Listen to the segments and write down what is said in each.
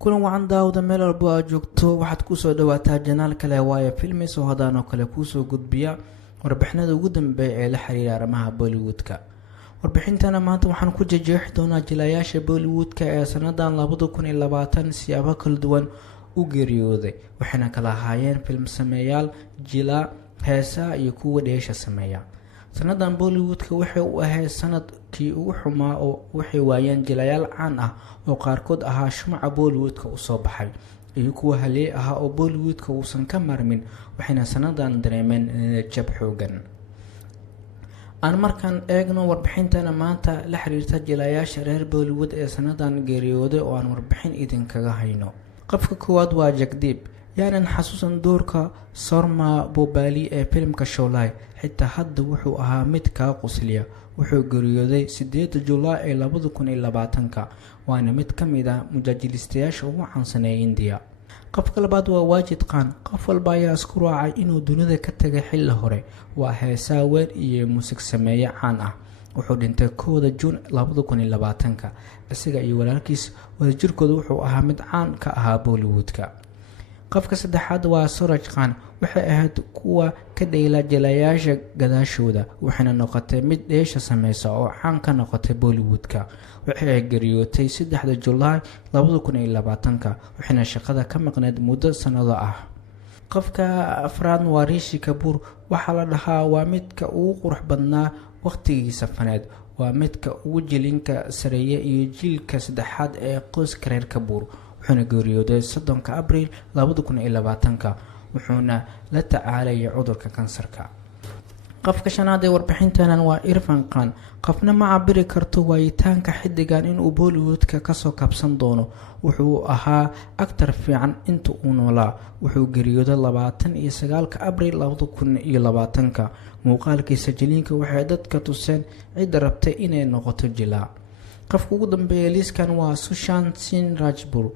kulan wacan daawada meel walba aad joogto waxaad kusoo dhawaataa janaal kale waaye filmis oo hadaan oo kale kuusoo gudbiya warbixinada ugu dambeeya ee la xiriira arrimaha Bollywoodka. warbixintana maanta waxaan ku jeexjeexi doonaa jilayaasha Bollywoodka ee sanadan 2020 siyaabo kala duwan u geeriyooday, waxayna kala ahaayeen film sameeyaal, jila, heesa iyo kuwa dheesha sameeya. sanadan Bollywoodka waxay u ahayd sanadkii ugu xumaa oo waxay waayeen jilayaal caan ah oo qaarkood ahaa shumaca Bollywoodka u soo baxay iyo kuwa halay ah oo Bollywoodka uusan ka marmin, waxayna sanadan dareemeen jab xoogan. aan markaan eegno warbixintana maanta la xiriirta jilayaasha reer Bollywood ee sanadan geeriyooday oo aan warbixin idinkaga hayno. qofka koowaad waa Jagdeep, yaanan xasuusan doorka Sarma Bobali ee filmka Sholay, xitaa hadda wuxuu ahaa mid ka qosliya. wuxuu geeriyooday 8 July 2020, waana mid ka mid ah mujaajilistayaasha ugu caansan ee India. qofka labaad waa Wajid Khan, qof walba ayaa isku raacay inuu dunida ka tagay xilli hore. waa heesaa weyn iyo muusig sameeye caan ah. wuxuu dhintay 1 June 2020. isaga iyo walaalkiis wadajirkooda wuxuu ahaa mid caan ka ahaa Bollywoodka. qofka saddexaad waa Suraj Khan, waxay ahayd kuwa ka dhayla jilayaasha gadaashooda, waxayna noqotay mid dheesha sameysa oo caan ka noqotay Bollywoodka. waxay geeriyootay 3 July 2020, waxayna shaqada ka maqneyd muddo sanado ah. qofka afraad waa Rishi Kapoor, waxaa la dhahaa waa midka ugu qurux badnaa waqtigiisa faneed, waa midka ugu jilinka sareeya iyo jiilka saddexaad ee qoyska reer Kapoor. wuxuuna geeriyooday 3 Abriil 2020, wuxuuna la tacaalay cudurka kansarka. qofka shanaad ee warbixintan waa Irfan Khan, qofna ma cabiri karto waayitaanka xidigan inuu Bollywoodka kasoo kabsan doono. wuxuu ahaa actor fiican inta uu noolaa. wuxuu geeriyooday 29 Abriil 2020. muuqaalkiisa jiliinka waxay dadka tuseen cid rabtay inay noqoto jilaa. qofka ugu dambeeya liiskan waa Sushant Singh Rajput.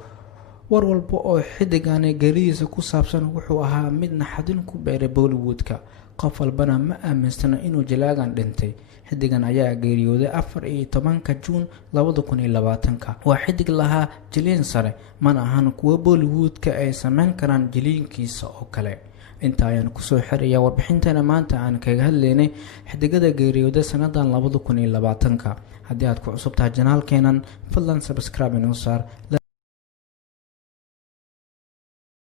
war walba oo xidigan geeridiisa ku saabsan wuxuu ahaa mid naxadin ku beeray Bollywoodka. qof walbana ma aaminsana inuu jilaagan dhintay. xidigan ayaa geeriyooday 14 June 2020. waa xidig lahaa jiliin sare, mana ahan kuwa Bollywoodka ay sameyn karaan jiliinkiisa oo kale. inta ayaan kusoo xiraya warbixintana maanta aan kaga hadlaynay xidigada geeriyooday sanadan 2020. haddii aad ku cusub tahay janaalkeenan, fadlan subscribe inoo saar.